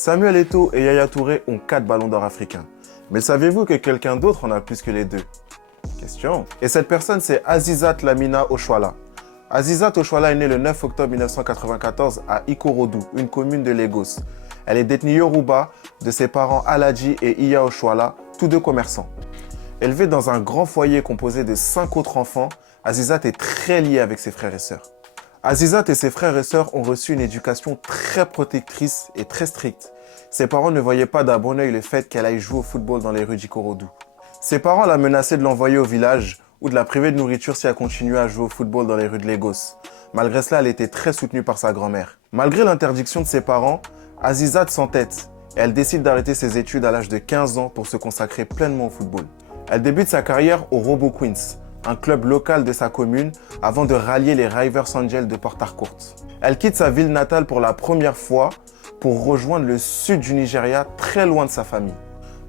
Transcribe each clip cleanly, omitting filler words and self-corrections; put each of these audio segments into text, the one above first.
Samuel Eto'o et Yaya Touré ont 4 ballons d'or africains. Mais saviez-vous que quelqu'un d'autre en a plus que les deux? Question. Et cette personne, c'est Asisat Lamina Oshoala. Asisat Oshoala est née le 9 octobre 1994 à Ikorodu, une commune de Lagos. Elle est d'ethnie Yoruba de ses parents Alhaji et Iya Oshoala, tous deux commerçants. Élevée dans un grand foyer composé de 5 autres enfants, Asisat est très liée avec ses frères et sœurs. Asisat et ses frères et sœurs ont reçu une éducation très protectrice et très stricte. Ses parents ne voyaient pas d'un bon œil le fait qu'elle aille jouer au football dans les rues d'Ikorodu. Ses parents la menaçaient de l'envoyer au village ou de la priver de nourriture si elle continuait à jouer au football dans les rues de Lagos. Malgré cela, elle était très soutenue par sa grand-mère. Malgré l'interdiction de ses parents, Asisat s'entête et elle décide d'arrêter ses études à l'âge de 15 ans pour se consacrer pleinement au football. Elle débute sa carrière au Robo Queens, un club local de sa commune, avant de rallier les Rivers Angels de Port Harcourt. Elle quitte sa ville natale pour la première fois pour rejoindre le sud du Nigeria, très loin de sa famille.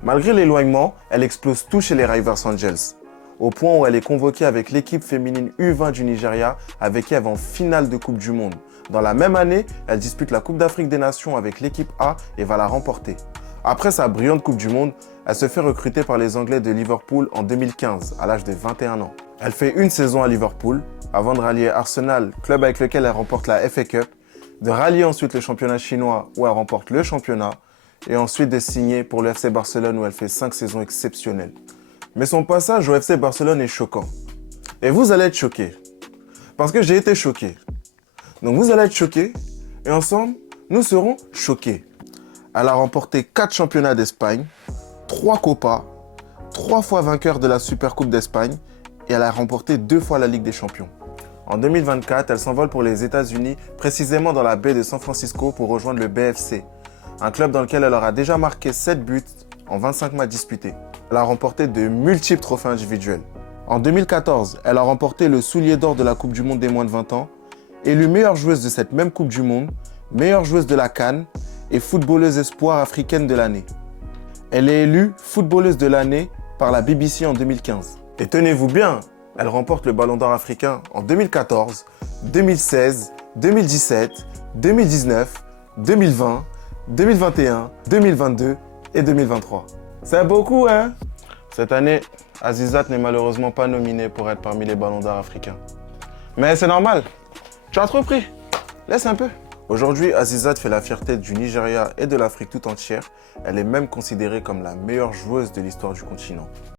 Malgré l'éloignement, elle explose tout chez les Rivers Angels, au point où elle est convoquée avec l'équipe féminine U20 du Nigeria, avec qui elle va en finale de Coupe du Monde. Dans la même année, elle dispute la Coupe d'Afrique des Nations avec l'équipe A et va la remporter. Après sa brillante Coupe du Monde, elle se fait recruter par les Anglais de Liverpool en 2015, à l'âge de 21 ans. Elle fait une saison à Liverpool, avant de rallier Arsenal, club avec lequel elle remporte la FA Cup, de rallier ensuite le championnat chinois où elle remporte le championnat, et ensuite de signer pour le FC Barcelone où elle fait 5 saisons exceptionnelles. Mais son passage au FC Barcelone est choquant. Et vous allez être choqués, parce que j'ai été choqué. Donc vous allez être choqués, et ensemble, nous serons choqués. Elle a remporté 4 championnats d'Espagne, 3 Copas, 3 fois vainqueur de la Supercoupe d'Espagne et elle a remporté 2 fois la Ligue des Champions. En 2024, elle s'envole pour les États-Unis, précisément dans la baie de San Francisco pour rejoindre le BFC, un club dans lequel elle aura déjà marqué 7 buts en 25 matchs disputés. Elle a remporté de multiples trophées individuels. En 2014, elle a remporté le soulier d'or de la Coupe du Monde des moins de 20 ans, élue meilleure joueuse de cette même Coupe du Monde, meilleure joueuse de la CAN et footballeuse espoir africaine de l'année. Elle est élue footballeuse de l'année par la BBC en 2015. Et tenez-vous bien, elle remporte le Ballon d'Or africain en 2014, 2016, 2017, 2019, 2020, 2021, 2022 et 2023. C'est beaucoup, hein? Cette année, Asisat n'est malheureusement pas nominée pour être parmi les Ballons d'Or africains. Mais c'est normal, tu as trop pris, laisse un peu. Aujourd'hui, Asisat fait la fierté du Nigeria et de l'Afrique tout entière. Elle est même considérée comme la meilleure joueuse de l'histoire du continent.